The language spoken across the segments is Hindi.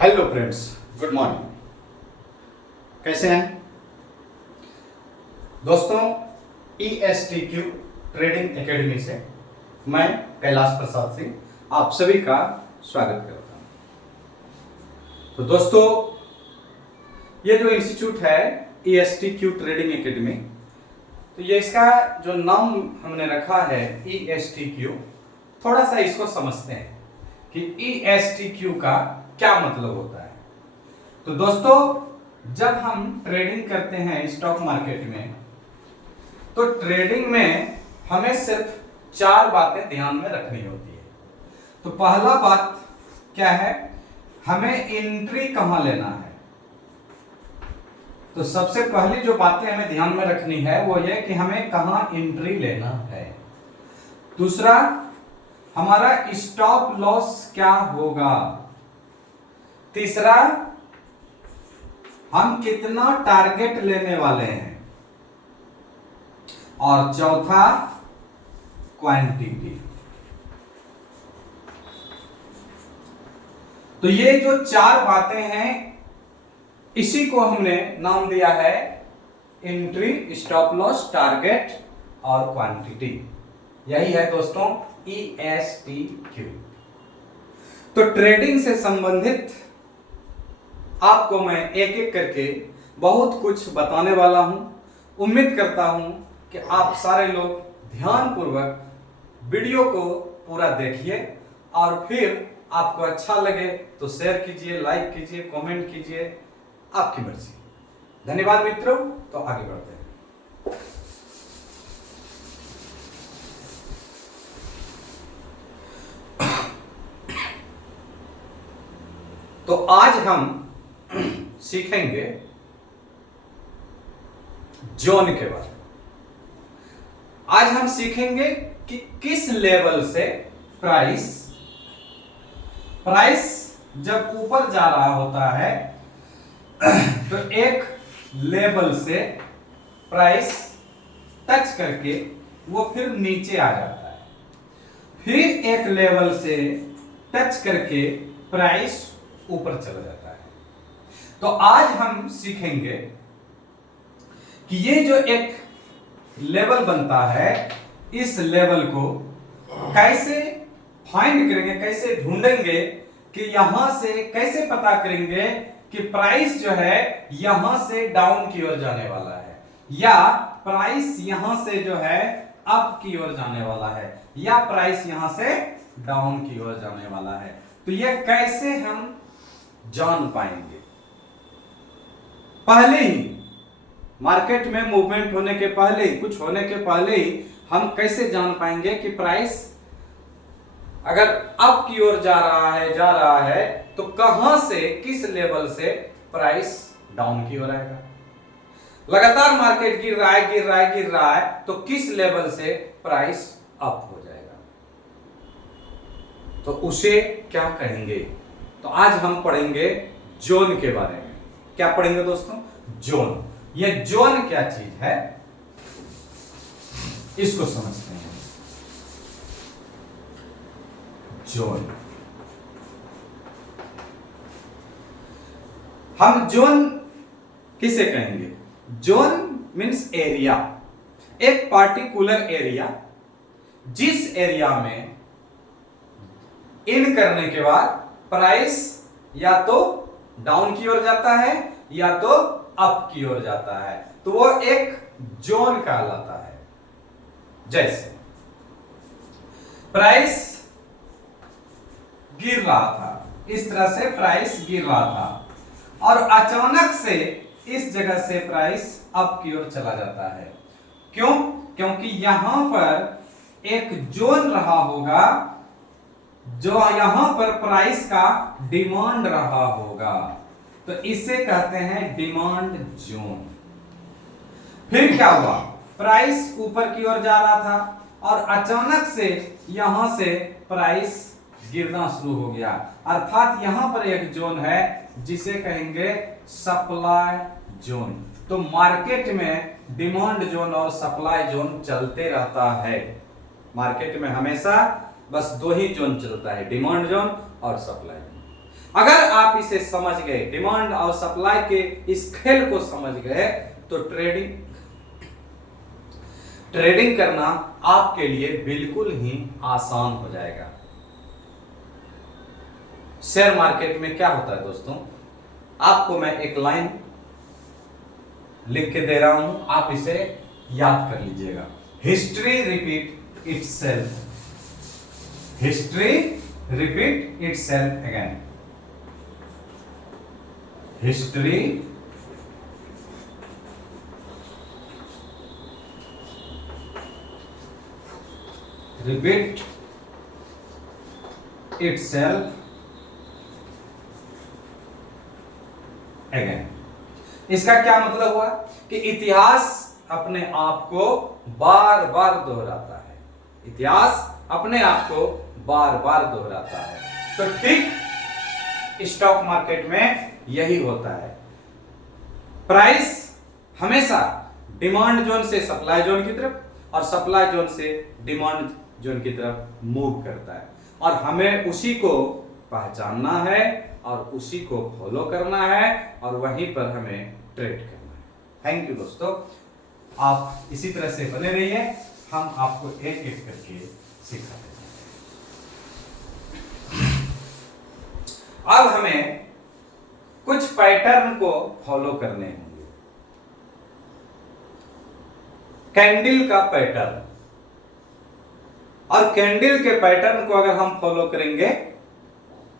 Hello friends, good morning. कैसे हैं दोस्तों? ESTQ ट्रेडिंग एकेडमी से मैं कैलाश प्रसाद सिंह आप सभी का स्वागत करता हूं। तो दोस्तों, ये जो इंस्टीट्यूट है ESTQ ट्रेडिंग एकेडमी, तो ये इसका जो नाम हमने रखा है ESTQ, थोड़ा सा इसको समझते हैं कि ESTQ का क्या मतलब होता है। तो दोस्तों, जब हम ट्रेडिंग करते हैं स्टॉक मार्केट में, तो ट्रेडिंग में हमें सिर्फ 4 बातें ध्यान में रखनी होती है। तो पहला बात क्या है? हमें एंट्री कहां लेना है। तो सबसे पहली जो बातें हमें ध्यान में रखनी है वो ये कि हमें कहां एंट्री लेना है। दूसरा, हमारा स्टॉप लॉस क्या होगा। तीसरा, हम कितना टारगेट लेने वाले हैं। और चौथा, क्वांटिटी। तो ये जो 4 बातें हैं, इसी को हमने नाम दिया है एंट्री, स्टॉप लॉस, टारगेट और क्वांटिटी। यही है दोस्तों ESTQ। तो ट्रेडिंग से संबंधित आपको मैं एक एक करके बहुत कुछ बताने वाला हूं। उम्मीद करता हूं कि आप सारे लोग ध्यानपूर्वक वीडियो को पूरा देखिए और फिर आपको अच्छा लगे तो शेयर कीजिए, लाइक कीजिए, कमेंट कीजिए, आपकी मर्जी। धन्यवाद मित्रों। तो आगे बढ़ते हैं। तो आज हम सीखेंगे जोन के बारे में। आज हम सीखेंगे कि किस लेवल से प्राइस जब ऊपर जा रहा होता है तो एक लेवल से प्राइस टच करके वो फिर नीचे आ जाता है, फिर एक लेवल से टच करके प्राइस ऊपर चला जाता है। तो आज हम सीखेंगे कि ये जो एक लेवल बनता है, इस लेवल को कैसे फाइंड करेंगे, कैसे ढूंढेंगे, कि यहां से कैसे पता करेंगे कि प्राइस जो है यहां से डाउन की ओर जाने वाला है, या प्राइस यहां से जो है अप की ओर जाने वाला है, या प्राइस यहां से डाउन की ओर जाने वाला है। तो ये कैसे हम जान पाएंगे? पहले ही मार्केट में मूवमेंट होने के पहले ही, कुछ होने के पहले ही हम कैसे जान पाएंगे कि प्राइस अगर अप की ओर जा रहा है तो कहां से, किस लेवल से प्राइस डाउन की ओर आएगा। लगातार मार्केट गिर रहा है तो किस लेवल से प्राइस अप हो जाएगा, तो उसे क्या कहेंगे। तो आज हम पढ़ेंगे जोन के बारे में। क्या पढ़ेंगे दोस्तों? जोन। ये जोन क्या चीज है, इसको समझते हैं। जोन, हम जोन किसे कहेंगे? जोन मीन्स एरिया, एक पार्टिकुलर एरिया, जिस एरिया में इन करने के बाद प्राइस या तो डाउन की ओर जाता है या तो अप की ओर जाता है, तो वो एक जोन कहलाता है। जैसे प्राइस गिर रहा था, इस तरह से प्राइस गिर रहा था और अचानक से इस जगह से प्राइस अप की ओर चला जाता है। क्यों? क्योंकि यहां पर एक जोन रहा होगा, जो यहां पर प्राइस का डिमांड रहा होगा, तो इसे कहते हैं डिमांड जोन। फिर क्या हुआ? प्राइस ऊपर की ओर जा रहा था और अचानक से यहां से प्राइस गिरना शुरू हो गया, अर्थात यहां पर एक जोन है जिसे कहेंगे सप्लाई जोन। तो मार्केट में डिमांड जोन और सप्लाई जोन चलते रहता है। मार्केट में हमेशा बस 2 ही जोन चलता है, डिमांड जोन और सप्लाई जोन। अगर आप इसे समझ गए, डिमांड और सप्लाई के इस खेल को समझ गए, तो ट्रेडिंग करना आपके लिए बिल्कुल ही आसान हो जाएगा। शेयर मार्केट में क्या होता है दोस्तों, आपको मैं एक लाइन लिख के दे रहा हूं, आप इसे याद कर लीजिएगा। History repeat itself, history repeat itself again, history repeat itself again. इसका क्या मतलब हुआ कि इतिहास अपने आप को बार बार दोहराता है, इतिहास अपने आप को बार बार दोहराता है। तो ठीक स्टॉक मार्केट में यही होता है, प्राइस हमेशा डिमांड जोन से सप्लाई जोन की तरफ और सप्लाई जोन से डिमांड जोन की तरफ मूव करता है, और हमें उसी को पहचानना है और उसी को फॉलो करना है और वहीं पर हमें ट्रेड करना है। थैंक यू दोस्तों, आप इसी तरह से बने रहिए, हम आपको एक एक करके सिखाते हैं। अब हमें कुछ पैटर्न को फॉलो करने होंगे। कैंडल का पैटर्न, और कैंडल के पैटर्न को अगर हम फॉलो करेंगे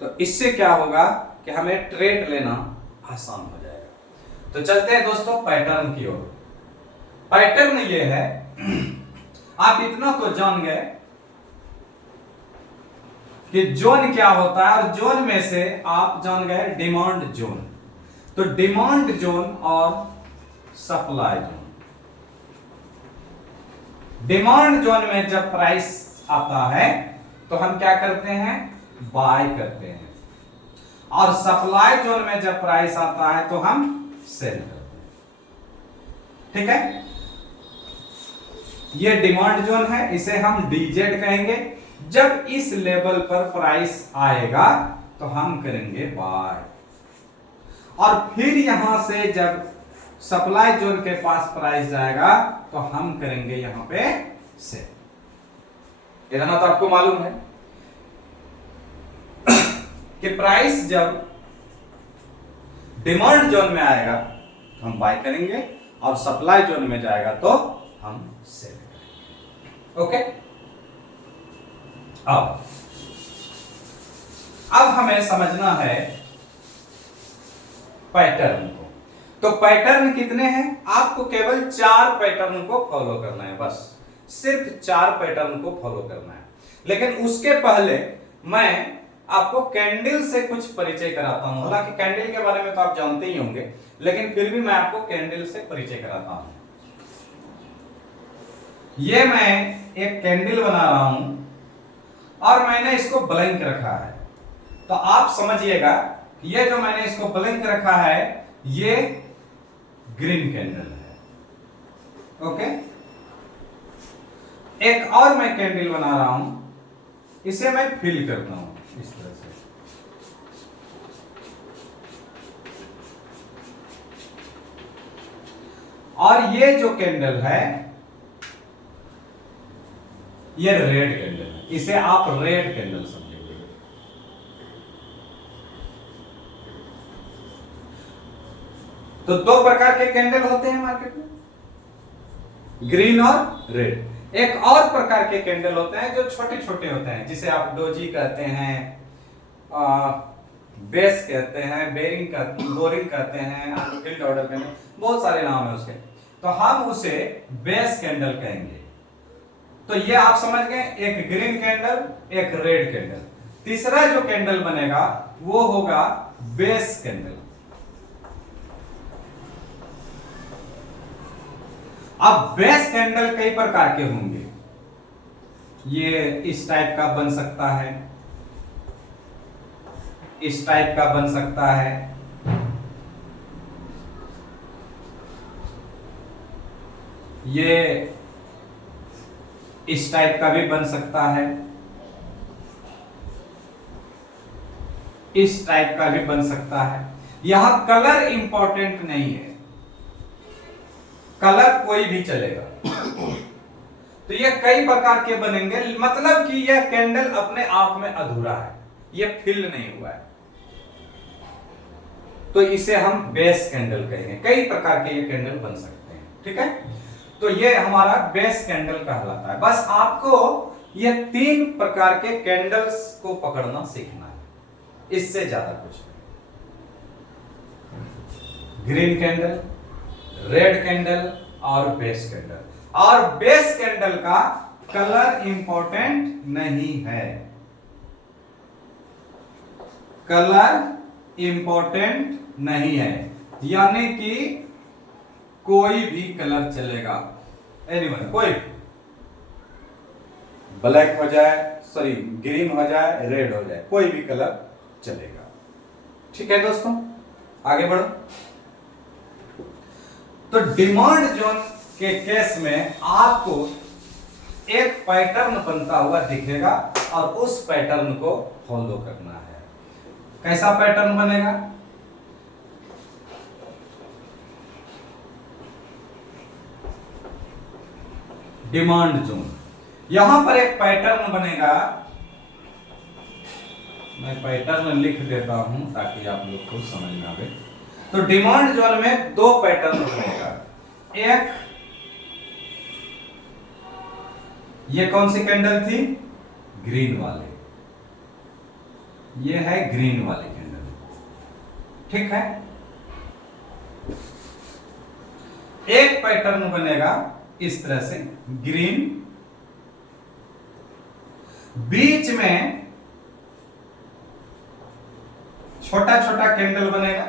तो इससे क्या होगा कि हमें ट्रेड लेना आसान हो जाएगा। तो चलते हैं दोस्तों पैटर्न की ओर। पैटर्न ये है, आप इतना तो जान गए कि जोन क्या होता है, और जोन में से आप जान गए डिमांड जोन। तो डिमांड जोन और सप्लाई जोन, डिमांड जोन में जब प्राइस आता है तो हम क्या करते हैं, बाय करते हैं, और सप्लाई जोन में जब प्राइस आता है तो हम सेल करते हैं। ठीक है, ये डिमांड जोन है, इसे हम डीजेड कहेंगे। जब इस लेवल पर प्राइस आएगा तो हम करेंगे बाय, और फिर यहां से जब सप्लाई जोन के पास प्राइस जाएगा तो हम करेंगे यहां पे सेल। इतना तो आपको मालूम है कि प्राइस जब डिमांड जोन में आएगा तो हम बाय करेंगे, और सप्लाई जोन में जाएगा तो हम सेल करेंगे। ओके, अब हमें समझना है पैटर्न को। तो पैटर्न कितने हैं, आपको केवल 4 पैटर्न को फॉलो करना है, बस सिर्फ 4 पैटर्न को फॉलो करना है। लेकिन उसके पहले मैं आपको कैंडल से कुछ परिचय कराता हूं। हालांकि कैंडल के बारे में तो आप जानते ही होंगे, लेकिन फिर भी मैं आपको कैंडल से परिचय कराता हूं। ये मैं एक कैंडल बना रहा हूं और मैंने इसको ब्लैंक रखा है। तो आप समझिएगा, ये जो मैंने इसको ब्लैंक रखा है ये ग्रीन कैंडल है। ओके, एक और मैं कैंडल बना रहा हूं, इसे मैं फिल करता हूं इस तरह से। और ये जो कैंडल है ये रेड कैंडल है, इसे आप रेड कैंडल समझिए। तो 2 प्रकार के कैंडल होते हैं मार्केट में, ग्रीन और रेड। एक और प्रकार के कैंडल होते हैं जो छोटे छोटे होते हैं, जिसे आप डोजी कहते हैं, बेस कहते हैं, बोरिंग कहते हैं, फील्ड ऑर्डर कहते हैं, बहुत सारे नाम है उसके। तो हम उसे बेस कैंडल कहेंगे। तो ये आप समझ गए, एक ग्रीन कैंडल, एक रेड कैंडल। तीसरा जो कैंडल बनेगा वो होगा बेस कैंडल। अब बेस कैंडल कई प्रकार के होंगे, ये इस टाइप का बन सकता है, इस टाइप का बन सकता है, ये इस टाइप का भी बन सकता है, इस टाइप का भी बन सकता है। यहां कलर इंपॉर्टेंट नहीं है, कलर कोई भी चलेगा। तो ये कई प्रकार के बनेंगे, मतलब कि यह कैंडल अपने आप में अधूरा है, यह फिल नहीं हुआ है, तो इसे हम बेस कैंडल कहेंगे। कई प्रकार के ये कैंडल बन सकते हैं, ठीक है। तो ये हमारा बेस कैंडल कहलाता है। बस आपको ये 3 प्रकार के कैंडल्स को पकड़ना सीखना है, इससे ज्यादा कुछ नहीं। ग्रीन कैंडल, रेड कैंडल और बेस कैंडल। और बेस कैंडल का कलर इंपॉर्टेंट नहीं है, कलर इंपॉर्टेंट नहीं है, यानी कि कोई भी कलर चलेगा, एनीवन, कोई भी, ब्लैक हो जाए, सॉरी ग्रीन हो जाए, रेड हो जाए, कोई भी कलर चलेगा। ठीक है दोस्तों, आगे बढ़ो। तो डिमांड जोन के केस में आपको एक पैटर्न बनता हुआ दिखेगा और उस पैटर्न को फॉलो करना है। कैसा पैटर्न बनेगा? डिमांड जोन, यहां पर एक पैटर्न बनेगा, मैं पैटर्न लिख देता हूं ताकि आप लोग को समझ में आवे। तो डिमांड जोन में 2 पैटर्न बनेगा। एक, ये कौन सी कैंडल थी? ग्रीन वाले, ये है ग्रीन वाली कैंडल, ठीक है। एक पैटर्न बनेगा इस तरह से, ग्रीन, बीच में छोटा छोटा कैंडल बनेगा,